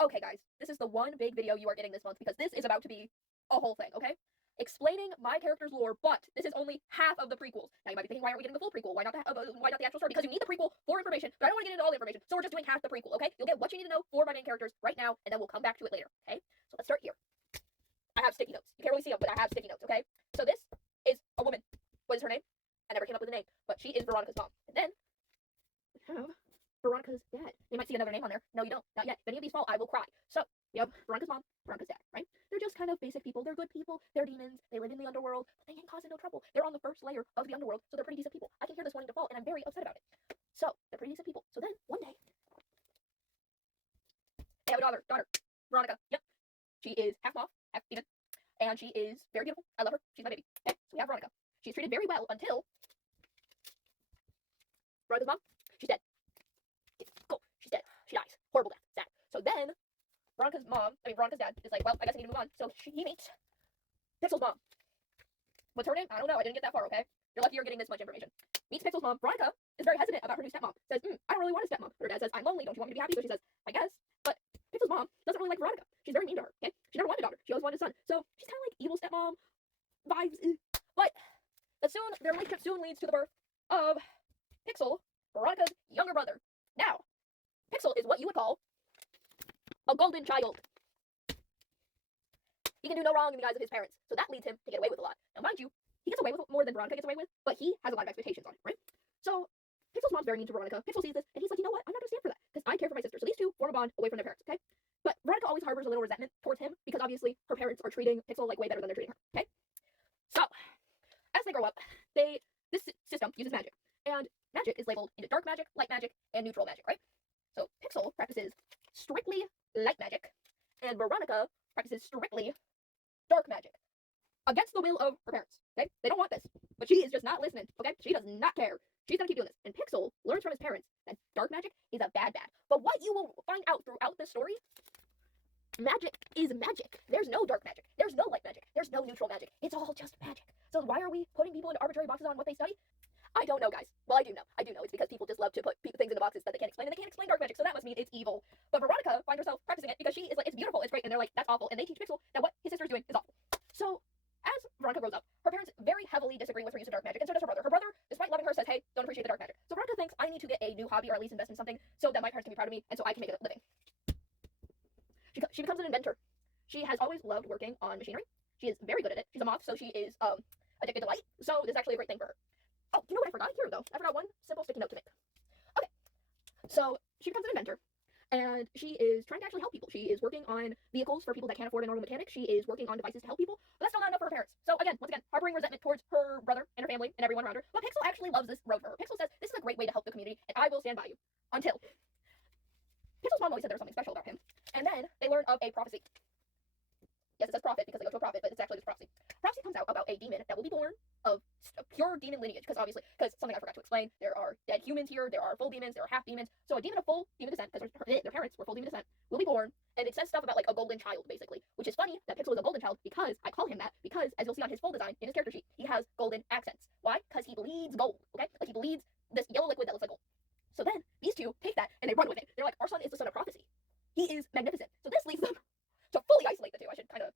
Okay, guys, this is the one big video you are getting this month because this is about to be a whole thing, okay? Explaining my character's lore, but this is only half of the prequels. Now you might be thinking, why aren't we getting the full prequel? Why not the actual story? Because you need the prequel for information, but I don't want to get into all the information, so we're just doing half the prequel, okay? You'll get what you need to know for my main characters right now, and then we'll come back to it later, okay? So let's start here. I have sticky notes. You can't really see them, but I have sticky notes, okay? So this is a woman. What is her name? I never came up with a name, but she is Veronica's mom. And then we have Veronica's dad. You might see another name on there. No, you don't. Not yet. If any of these fall, I will cry. So, we have Veronica's mom, Veronica's dad, right? They're just kind of basic people. They're good people. They're demons. They live in the underworld, but they ain't causing no trouble. They're on the first layer of the underworld, so they're pretty decent people. I can hear this wanting to fall, and I'm very upset about it. So, they're pretty decent people. So then, one day, they have a daughter, Veronica. Yep. She is half moth, half demon, and she is very beautiful. I love her. She's my baby. Okay, so we have Veronica. She's treated very well until Veronica's mom, she's dead. Cool. She's dead. She dies. Horrible death. Sad. So then, Veronica's dad is like, well, I guess I need to move on. So he meets Pixel's mom. What's her name? I don't know. I didn't get that far, okay? You're lucky you're getting this much information. Meets Pixel's mom. Veronica is very hesitant about her new stepmom. Says, I don't really want a stepmom. Her dad says, I'm lonely. Don't you want me to be happy? So she says, I guess. But Pixel's mom doesn't really like Veronica. She's very mean to her, okay? She never wanted a daughter. She always wanted a son. So she's kind of like evil stepmom vibes. But their relationship soon leads to the birth of Pixel, Veronica's younger brother. Now, Pixel is what you would call a golden child. He can do no wrong in the eyes of his parents, so that leads him to get away with a lot. Now, mind you, he gets away with more than Veronica gets away with, but he has a lot of expectations on him, right? So, Pixel's mom's very mean to Veronica. Pixel sees this, and he's like, you know what? I'm not gonna stand for that, because I care for my sister. So these two form a bond away from their parents, okay? But Veronica always harbors a little resentment towards him, because obviously her parents are treating Pixel like way better than they're treating her, okay? So, as they grow up, this system uses magic, and magic is labeled into dark magic, light magic, and neutral magic, right? So Pixel practices strictly light magic, and Veronica practices strictly dark magic. Against the will of her parents, okay? They don't want this, but she is just not listening, okay? She does not care. She's gonna keep doing this. And Pixel learns from his parents that dark magic is a bad. But what you will find out throughout this story, magic is magic. There's no dark magic. There's no light magic. There's no neutral magic. It's all just magic. So why are we putting people into arbitrary boxes on what they study? I don't know, guys. Well, I do know. It's because people just love to put things into boxes that they can't explain, and they can't explain dark magic, so that must mean it's evil. But Veronica finds herself practicing it because she is like, it's beautiful, it's great, and they're like, that's awful, and they teach Pixel that what his sister is doing is awful. So, as Veronica grows up, her parents very heavily disagree with her use of dark magic, and so does her brother. Her brother, despite loving her, says, hey, don't appreciate the dark magic. So Veronica thinks, I need to get a new hobby, or at least invest in something, so that my parents can be proud of me, and so I can make a living. She becomes an inventor. She has always loved working on machinery. She is very good at it. She's a moth, so she is addicted to light, so this is actually a great thing for her. Oh, you know what I forgot here, though? I forgot one simple sticky note to make. Okay, so she becomes an inventor, and she is trying to actually help people. She is working on vehicles for people that can't afford a normal mechanic. She is working on devices to help people, but that's still not enough for her parents. So once again, harboring resentment towards her brother and her family and everyone around her. But Pixel actually loves this road for her. Pixel says, this is a great way to help the community, and I will stand by you. Until Pixel's mom always said there was something special about him, and then they learn of a prophecy. Yes, it says prophet because they go to a prophet, but it's actually just prophecy. Prophecy comes out about a demon that will be born of pure demon lineage, because something I forgot to explain, there are dead humans here, there are full demons, there are half demons, so a demon of full demon descent, because their parents were full demon descent, will be born, and it says stuff about like a golden child, basically, which is funny that Pixel is a golden child, because I call him that, because as you'll see on his full design, in his character sheet, he has golden accents. Why? Because he bleeds gold, okay? Like he bleeds this yellow liquid that looks like gold. So then, these two take that, and they run with it. They're like, our son is the son of prophecy. He is magnificent. So this leads them to fully isolate the two. I should kind of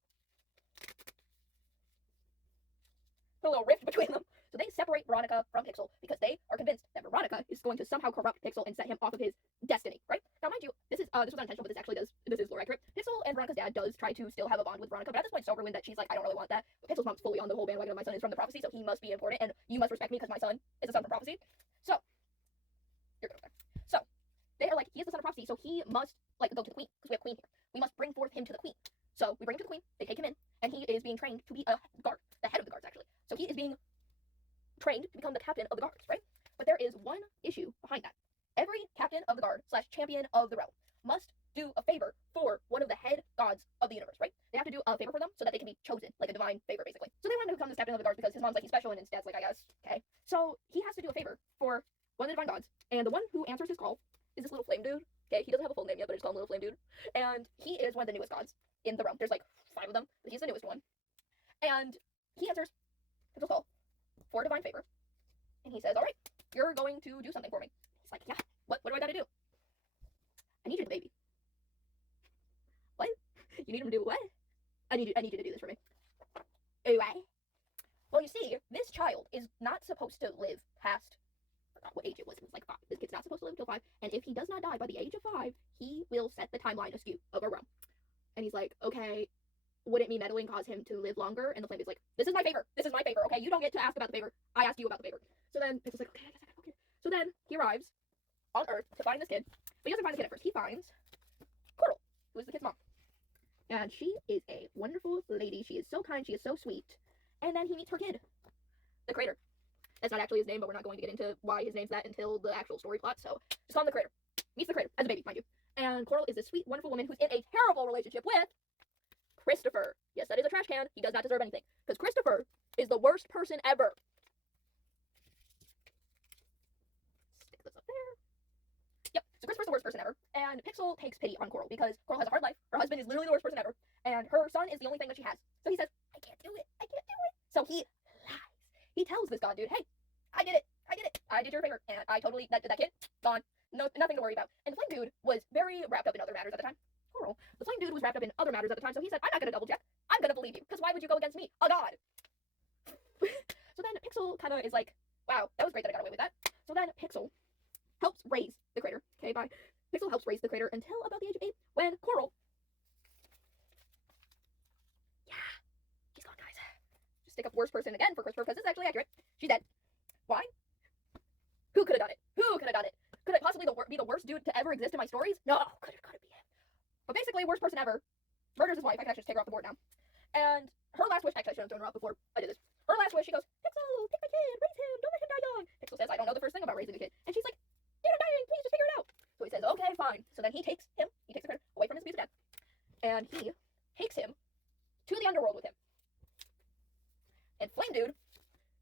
put a little rift between them. So they separate Veronica from Pixel because they are convinced that Veronica is going to somehow corrupt Pixel and set him off of his destiny, right? Now, mind you, this was unintentional, but this is lore accurate. Pixel and Veronica's dad does try to still have a bond with Veronica, but at this point, it's so ruined that she's like, I don't really want that. But Pixel's mom's fully on the whole bandwagon of my son is from the prophecy, so he must be important, and you must respect me because my son is a son from prophecy. So, you're good. So, they are like, he is the son of prophecy, so he must go to the queen, because we have queen here. We must bring forth him to the queen. So we bring him to the queen, they take him in, and he is being trained to be a guard, the head of the guards, actually. So he is being trained to become the captain of the guards, right? But there is one issue behind that. Every captain of the guard / champion of the realm must do a favor for one of the head gods of the universe, right? They have to do a favor for them so that they can be chosen, like a divine favor, basically. So they want him to become this captain of the guards because his mom's like, he's special, and his dad's like, I guess, okay. So he has to do a favor for one of the divine gods, and the one who answers his call is this little flame dude. Okay, he doesn't have a full name yet, but I just call him Little Flame Dude. And he is one of the newest gods in the realm. There's like 5 of them, but he's the newest one. And he answers Pixel's call for a divine favor. And he says, all right, you're going to do something for me. He's like, yeah, what do I gotta do? I need you to baby. You need him to do what? I need you to do this for me. Anyway. Well, you see, this child is not supposed to live past, I forgot what age it was 5. This kid's not supposed to live until 5, and if he does not die by the age of 5, he will set the timeline askew of a realm. And he's like, okay, wouldn't me meddling cause him to live longer? And the flame is like, this is my favor, okay? You don't get to ask about the favor. I asked you about the favor. So then Pixel's like, okay, I guess I gotta go here. So then he arrives on Earth to find this kid, but he doesn't find the kid at first. He finds Coral, who is the kid's mom. And she is a wonderful lady. She is so kind. She is so sweet. And then he meets her kid, the Creator. That's not actually his name, but we're not going to get into why his name's that until the actual story plot, so just call him the Creator. Meets the Creator, as a baby, mind you. And Coral is this sweet, wonderful woman who's in a terrible relationship with Christopher. Yes, that is a trash can. He does not deserve anything. Because Christopher is the worst person ever. Stick this up there. Yep, so Christopher's the worst person ever. And Pixel takes pity on Coral because Coral has a hard life. Her husband is literally the worst person ever. And her son is the only thing that she has. So he says, I can't do it. So he lies. He tells this god dude, hey, I did it. I did your favor. And I totally, that kid, gone. No, nothing to worry about. And the flame dude was very wrapped up in other matters at the time. Coral. The flame dude was wrapped up in other matters at the time, so he said, I'm not going to double check. I'm going to believe you, because why would you go against me, a god? So then Pixel kind of is like, wow, that was great that I got away with that. So then Pixel helps raise the Creator. Okay, bye. Pixel helps raise the Creator until about the age of 8, when Coral, she's gone, guys. Just stick up worst person again for Christopher, because this is actually accurate. She's dead. Why? Who could have done it? Could it possibly be the worst dude to ever exist in my stories? No, could it be him? But basically, worst person ever murders his wife. I can actually just take her off the board now. And her last wish, actually I should have thrown her off before I did this. Her last wish, she goes, Pixel, take my kid, raise him, don't let him die young. Pixel says, I don't know the first thing about raising a kid. And she's like, dude, I'm dying, please just figure it out. So he says, okay, fine. So then he takes the Creator away from his abusive dad. And he takes him to the underworld with him. And Flame Dude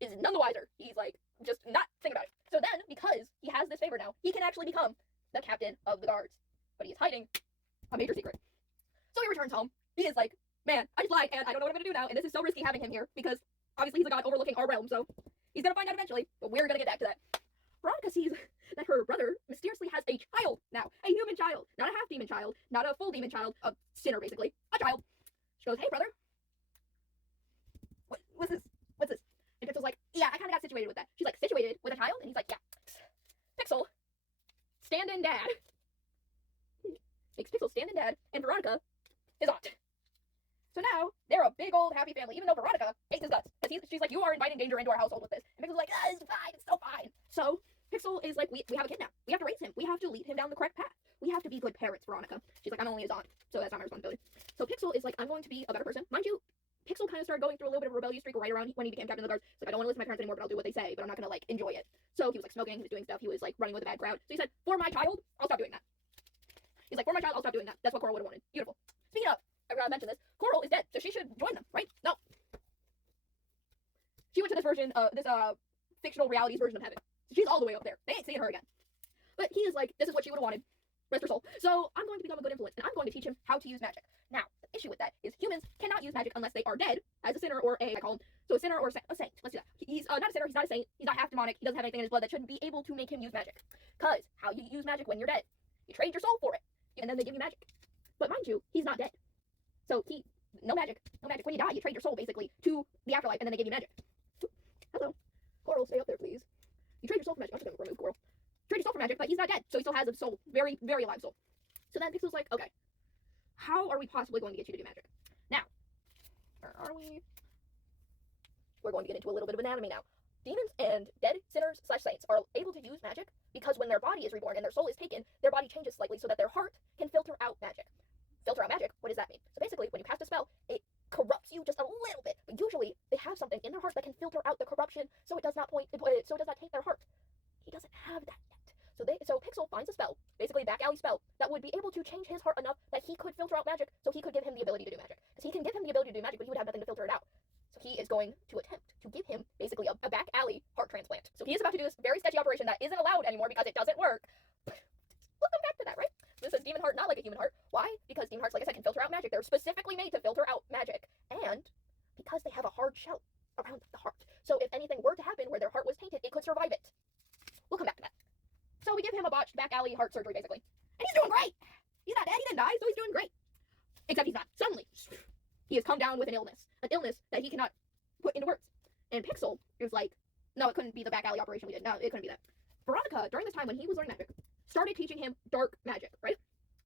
is none the wiser. He's like, just not thinking about it. So then, because he has this favor now, he can actually become the captain of the guards. But he is hiding a major secret. So he returns home. He is like, man, I just lied, and I don't know what I'm going to do now, and this is so risky having him here, because obviously he's a god overlooking our realm, so he's going to find out eventually, but we're going to get back to that. Veronica sees that her brother mysteriously has a child now. A human child. Not a half-demon child. Not a full demon child. A sinner, basically. A child. She goes, hey, brother. What's this? And Pixel's like, yeah, I kind of got situated with that. She's like, situated with a child? And he's like, yeah. Pixel, stand-in dad. Makes Pixel stand-in dad, and Veronica, his aunt. So now, they're a big old happy family, even though Veronica hates his guts. Because she's like, you are inviting danger into our household with this. And Pixel's like, it's fine, it's so fine. So, Pixel is like, we have a kid now. We have to raise him. We have to lead him down the correct path. We have to be good parents, Veronica. She's like, I'm only his aunt, so that's not my responsibility. So Pixel is like, I'm going to be a better person. Mind you, Pixel kind of started going through a little bit of a rebellious streak right around when he became captain of the guards. He's like, I don't want to listen to my parents anymore, but I'll do what they say, but I'm not going to, like, enjoy it. So he was, like, smoking, he was doing stuff, he was, like, running with a bad crowd. So he said, for my child, I'll stop doing that. He's like, for my child, I'll stop doing that. That's what Coral would have wanted. Beautiful. Speaking of, I forgot to mention this, Coral is dead, so she should join them, right? No. She went to this version, fictional realities version of heaven. So she's all the way up there. They ain't seeing her again. But he is like, this is what she would have wanted. Rest her soul. So I'm going to become a good influence, and I'm going to teach him how to use magic. Now, the issue with that is humans cannot use magic unless they are dead as a sinner or I call him, so a sinner or a saint. Let's do that. He's not a sinner, he's not a saint, he's not half demonic, he doesn't have anything in his blood that shouldn't be able to make him use magic. Because how you use magic when you're dead? You trade your soul for it, and then they give you magic. But mind you, he's not dead. So no magic. When you die, you trade your soul basically to the afterlife, and then they give you magic. Hello. Coral, stay up there, please. You trade your soul for magic. I'm just going to remove Coral. Trade your soul for magic, but he's not dead, so he still has a soul. Very, very alive soul. So then Pixel's like, okay, how are we possibly going to get you to do magic? Now, where are we? We're going to get into a little bit of anatomy now. Demons and dead sinners / saints are able to use magic because when their body is reborn and their soul is taken, their body changes slightly so that their heart can filter out magic. Filter out magic? What does that mean? So basically, when you cast a spell, it corrupts you just a little bit. But usually, they have something in their heart that can filter out the corruption so it does not taint their heart. He doesn't have that yet. So Pixel finds a spell, basically a back alley spell, that would be able to change his heart enough that he could filter out magic, so he could give him the ability to do magic. Because he can give him the ability to do magic, but he would have nothing to filter it out. So he is going to attempt to give him basically a back alley heart transplant. So he is about to do this very sketchy operation that isn't allowed anymore because it doesn't work. We'll come back to that, right? This is demon heart, not like a human heart. Why? Because demon hearts, like I said, can filter out magic. They're specifically made to filter out magic. And because they have a hard shell around the heart. So if anything were to happen where their heart was tainted, it could survive it. We'll come back to that. So we give him a botched back alley heart surgery, basically. And he's doing great! He's not dead, he didn't die, so he's doing great. Except he's not. Suddenly, he has come down with an illness that he cannot put into words. And Pixel is like, no, it couldn't be the back alley operation we did. No, it couldn't be that. Veronica, during this time when he was learning magic, started teaching him dark magic, right?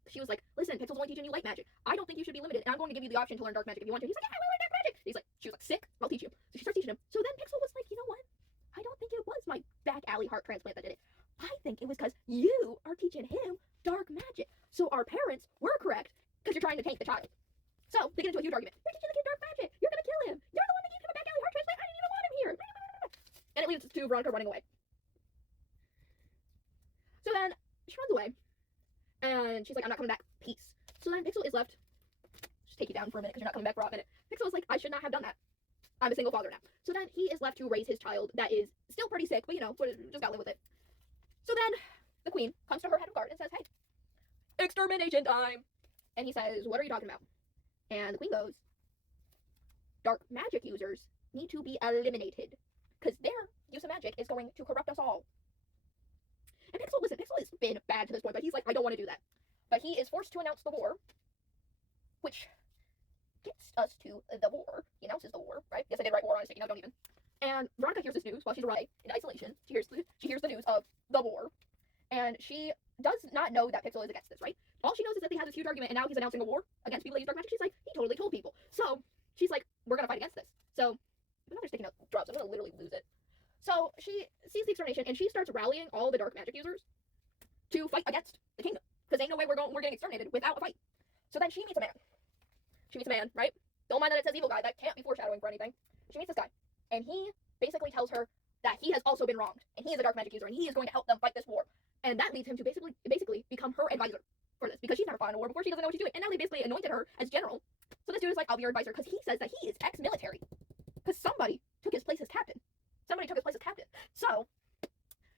She was like, listen, Pixel's only teaching you light magic. I don't think you should be limited, and I'm going to give you the option to learn dark magic if you want to. He's like, yeah, I will learn dark magic. She was like, sick, I'll teach you. So she starts teaching him. So then Pixel was like, you know what? I don't think it was my back alley heart transplant that did it. I think it was because you are teaching him dark magic. So our parents were correct because you're trying to tank the child. So they get into a huge argument. You're teaching the kid dark magic. You're going to kill him. You're the one that gave him a back alley heart transplant. I didn't even want him here. And it leads to Veronica running away. So then she runs away. And she's like, I'm not coming back. Peace. So then Pixel is left. Just take you down for a minute because you're not coming back for a minute. Pixel is like, I should not have done that. I'm a single father now. So then he is left to raise his child that is still pretty sick, but you know, just gotta live with it. So then the queen comes to her head of guard and says, hey, extermination time. And he says, what are you talking about? And the queen goes, dark magic users need to be eliminated because their use of magic is going to corrupt us all. And Pixel, listen, Pixel has been bad to this point, but he's like, I don't want to do that. But he is forced to announce the war, which gets us to the war. He announces the war, right? Yes, I did write war on his sticky note, don't even. And Veronica hears this news while she's away in isolation. She hears the news of the war. And she does not know that Pixel is against this, right? All she knows is that they had this huge argument, and now he's announcing a war against people that use dark magic. She's like, he totally told people. So she's like, we're going to fight against this. So another sticky note drops. I'm going to literally lose it. So she sees the extermination, and she starts rallying all the dark magic users to fight against the kingdom. Because ain't no way we're getting exterminated without a fight. So then she meets a man. She meets a man, right? Don't mind that it says evil guy. That can't be foreshadowing for anything. She meets this guy. And he basically tells her that he has also been wronged. And he is a dark magic user. And he is going to help them fight this war. And that leads him to basically become her advisor for this. Because she's never fought in a war before. She doesn't know what she's doing. And now they basically anointed her as general. So this dude is like, I'll be your advisor. Because he says that he is ex-military. Because somebody took his place as captain. So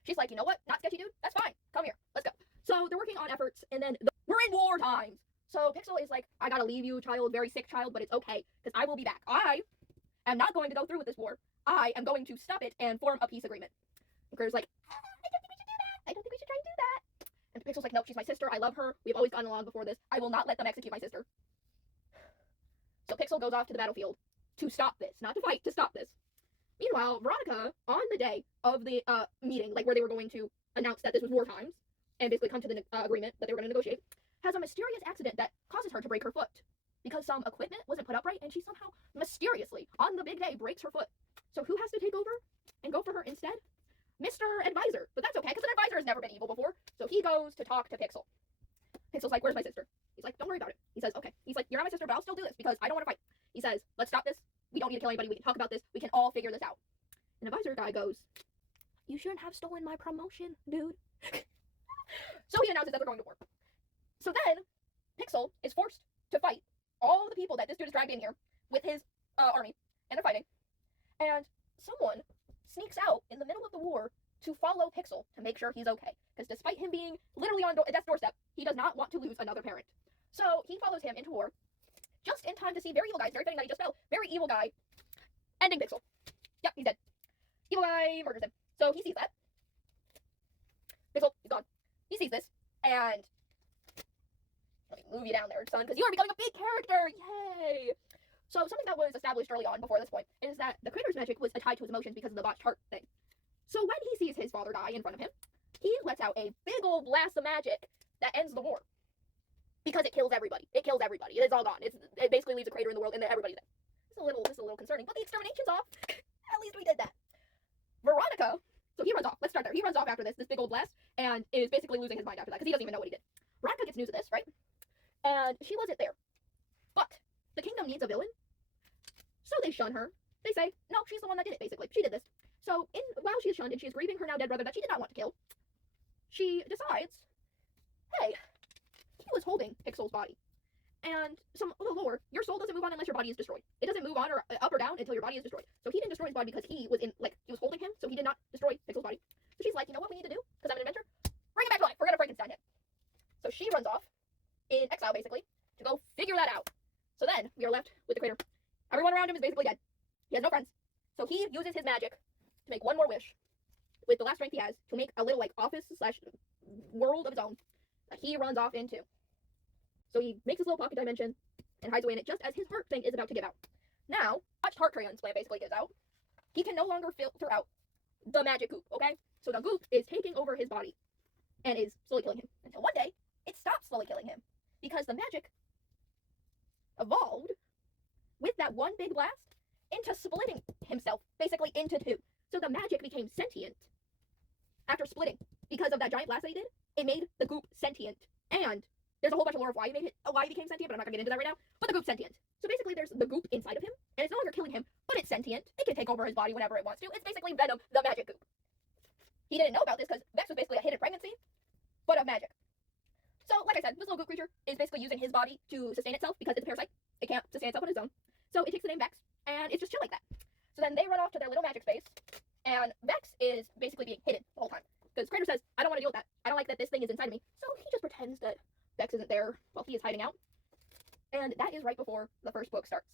she's like, you know what? Not sketchy, dude. That's fine. Come here. Let's go. So they're working on efforts. And then we're in war times. So Pixel is like, I gotta leave you, child, very sick child, but it's okay, because I will be back. I am not going to go through with this war. I am going to stop it and form a peace agreement. And Claire's like, I don't think we should do that. I don't think we should try and do that. And Pixel's like, nope, she's my sister. I love her. We've always gotten along before this. I will not let them execute my sister. So Pixel goes off to the battlefield to stop this. Not to fight, to stop this. Meanwhile, Veronica, on the day of the meeting, like where they were going to announce that this was war times, and basically come to the agreement that they were going to negotiate, has a mysterious accident that causes her to break her foot because some equipment wasn't put up right, and she somehow mysteriously on the big day breaks her foot. So who has to take over and go for her instead? Mr. Advisor. But that's okay because an advisor has never been evil before. So he goes to talk to Pixel. Pixel's like, where's my sister? He's like, don't worry about it. He says, okay. He's like, you're not my sister, but I'll still do this because I don't want to fight. He says, let's stop this. We don't need to kill anybody. We can talk about this. We can all figure this out. And advisor guy goes, you shouldn't have stolen my promotion, dude. So he announces that they're going to war. So then, Pixel is forced to fight all the people that this dude is dragged in here with his army, and they're fighting. And someone sneaks out in the middle of the war to follow Pixel to make sure he's okay. Because despite him being literally on death's doorstep, he does not want to lose another parent. So he follows him into war, just in time to see very evil guy. It's very fitting that he just fell. Very evil guy ending Pixel. Yep, he's dead. Evil guy murders him. So he sees that. Pixel, he's gone. He sees this, and let me move you down there, son, because you are becoming a big character! Yay! So something that was established early on before this point is that the creator's magic was tied to his emotions because of the botched heart thing. So when he sees his father die in front of him, he lets out a big old blast of magic that ends the war. Because it kills everybody. It kills everybody. It's all gone. It basically leaves a crater in the world and everybody's dead. This is a little concerning, but the extermination's off. At least we did that. Veronica, so he runs off. Let's start there. He runs off after this big old blast, and is basically losing his mind after that, because he doesn't even know what he did. Veronica gets news of this, right? And she wasn't there. But the kingdom needs a villain, so they shun her. They say, no, she's the one that did it, basically. She did this. So while she is shunned and she is grieving her now dead brother that she did not want to kill, she decides, hey, he was holding Pixel's body. And some little lore, your soul doesn't move on unless your body is destroyed. It doesn't move on or up or down until your body is destroyed. So he didn't destroy his body because he was holding him, so he did not destroy Pixel's body. So she's like, you know what we need to do? Because I'm an inventor? Bring him back to life. We're gonna Frankenstein him. So she runs off, in exile basically, to go figure that out. So then, we are left with the crater. Everyone around him is basically dead. He has no friends. So he uses his magic to make one more wish, with the last strength he has, to make a little, like, office/world of his own that he runs off into. So he makes his little pocket dimension and hides away in it just as his heart thing is about to give out. Now, watch heart transplant basically gives out. He can no longer filter out the magic goop, okay? So the goop is taking over his body and is slowly killing him. Until one day, it stops slowly killing him. Because the magic evolved with that one big blast into splitting himself, basically into two. So the magic became sentient after splitting. Because of that giant blast that he did, it made the goop sentient. And there's a whole bunch of lore of why he became sentient, but I'm not gonna get into that right now. But the goop's sentient. So basically there's the goop inside of him, and it's no longer killing him, but it's sentient. It can take over his body whenever it wants to. It's basically Venom, the magic goop. He didn't know about this because Vex was basically a hidden pregnancy, but of magic. So, like I said, this little goop creature is basically using his body to sustain itself because it's a parasite. It can't sustain itself on its own. So it takes the name Vex, and it's just chill like that. So then they run off to their little magic space, and Vex is basically being hidden the whole time. Because Crater says, I don't want to deal with that. I don't like that this thing is inside of me. So he just pretends that Vex isn't there while he is hiding out. And that is right before the first book starts.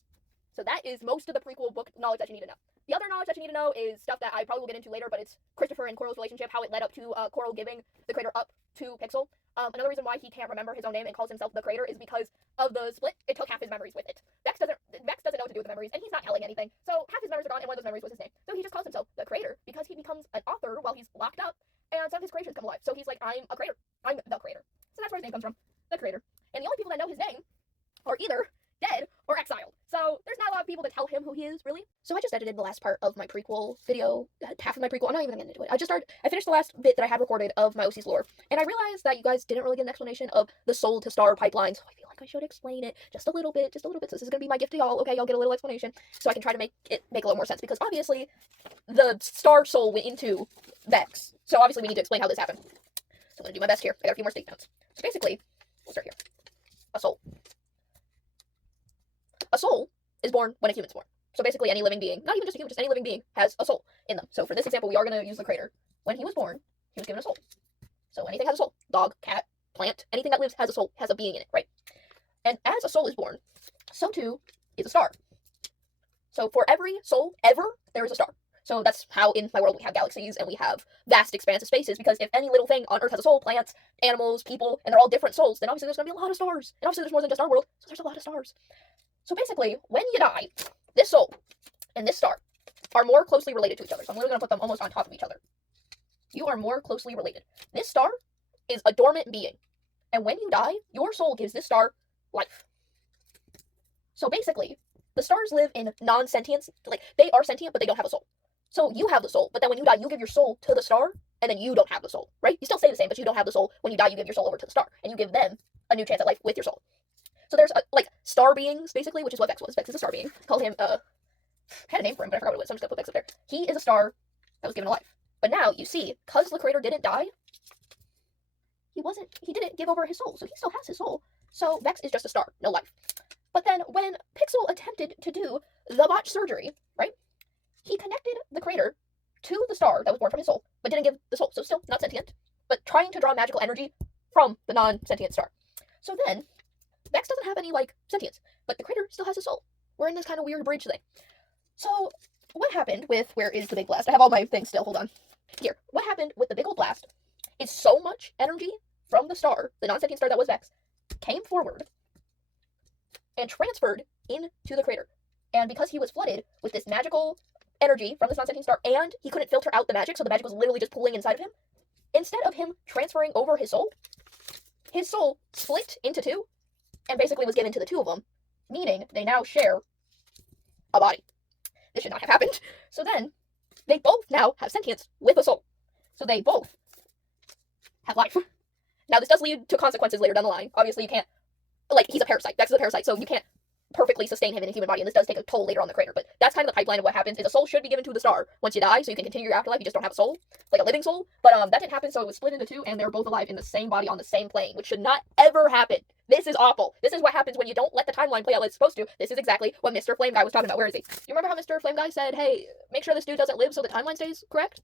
So that is most of the prequel book knowledge that you need to know. The other knowledge that you need to know is stuff that I probably will get into later, but it's Christopher and Coral's relationship, how it led up to Coral giving the Crater up to Pixel. Another reason why he can't remember his own name and calls himself the Crater is because of the split. It took half his memories with it. Vex doesn't know what to do with the memories, and he's not telling anything. So half his memories are gone, and one of those memories was his name. So he just calls himself the Crater because he becomes an author while he's locked up, and some of his creations come alive. So he's like, I'm a Crater. I'm the Crater. So that's where his name comes from, the Crater. And the only people that know his name are either dead or exiled. So there's not a lot of people to tell him who he is, really. So I just edited the last part of my prequel video, half of my prequel. I'm not even gonna get into it. I finished the last bit that I had recorded of my OC's lore, and I realized that you guys didn't really get an explanation of the soul to star pipeline, so I feel like I should explain it just a little bit. So this is gonna be my gift to y'all, okay? Y'all get a little explanation, so I can try to make a little more sense, because obviously the star soul went into Vex, so obviously we need to explain how this happened. So I'm gonna do my best here. I got a few more sticky notes. So basically, we'll start here. A soul. A soul is born when a human's born. So basically any living being, not even just a human, just any living being has a soul in them. So for this example, we are going to use the Crater. When he was born, he was given a soul. So anything has a soul. Dog, cat, plant, anything that lives has a soul, has a being in it, right? And as a soul is born, so too is a star. So for every soul ever, there is a star. So that's how in my world we have galaxies and we have vast expansive spaces, because if any little thing on Earth has a soul, plants, animals, people, and they're all different souls, then obviously there's going to be a lot of stars. And obviously there's more than just our world, so there's a lot of stars. So basically, when you die, this soul and this star are more closely related to each other. So I'm literally going to put them almost on top of each other. You are more closely related. This star is a dormant being. And when you die, your soul gives this star life. So basically, the stars live in non-sentience. Like, they are sentient, but they don't have a soul. So you have the soul, but then when you die, you give your soul to the star, and then you don't have the soul, right? You still stay the same, but you don't have the soul. When you die, you give your soul over to the star, and you give them a new chance at life with your soul. So there's, like, star beings, basically, which is what Vex was. Vex is a star being. Called him, I had a name for him, but I forgot what it was, so I'm just gonna put Vex up there. He is a star that was given a life. But now, you see, because the Crater didn't die, he didn't give over his soul, so he still has his soul. So Vex is just a star, no life. But then, when Pixel attempted to do the botch surgery, right, he connected the Crater to the star that was born from his soul, but didn't give the soul, so still not sentient, but trying to draw magical energy from the non-sentient star. So then, Vex doesn't have any, like, sentience, but the Crater still has a soul. We're in this kind of weird bridge thing. So, what happened with, where is the big blast? I have all my things still, hold on. Here, what happened with the big old blast is so much energy from the star, the non-sentient star that was Vex, came forward and transferred into the Crater. And because he was flooded with this magical energy from this non-sentient star, and he couldn't filter out the magic, so the magic was literally just pooling inside of him, instead of him transferring over his soul split into two, and basically was given to the two of them, meaning they now share a body. This should not have happened. So then, they both now have sentience with a soul. So they both have life. Now, this does lead to consequences later down the line. Obviously, you can't, like, he's a parasite. Vex is a parasite, so you can't perfectly sustain him in a human body, and this does take a toll later on the Crater, but that's kind of the pipeline of what happens, is a soul should be given to the star once you die, so you can continue your afterlife. You just don't have a soul, like a living soul, but that didn't happen, so it was split into two, and they're both alive in the same body on the same plane, which should not ever happen. This is awful. This is what happens when you don't let the timeline play out like it's supposed to. This is exactly what Mr. Flame Guy was talking about. Where is he? You remember how Mr. Flame Guy said, hey, make sure this dude doesn't live so the timeline stays correct?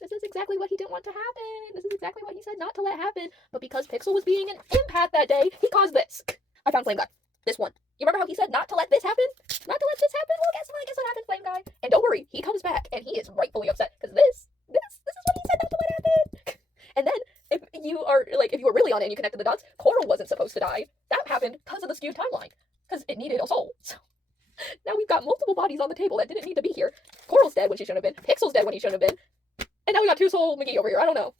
This is exactly what he didn't want to happen. This is exactly what he said not to let happen, but because Pixel was being an empath that day, he caused this. I found Flame Guy. This one. You remember how he said not to let this happen? Not to let this happen? Well, guess what happened, Flame Guy? And don't worry, he comes back, and he is rightfully upset, because this is what he said not to let happen. And then, if you were really on it and you connected the dots, Coral wasn't supposed to die. That happened because of the skewed timeline. Because it needed a soul. So got multiple bodies on the table that didn't need to be here. Coral's dead when she shouldn't have been. Pixel's dead when he shouldn't have been. And now we got Two Soul McGee over here. I don't know.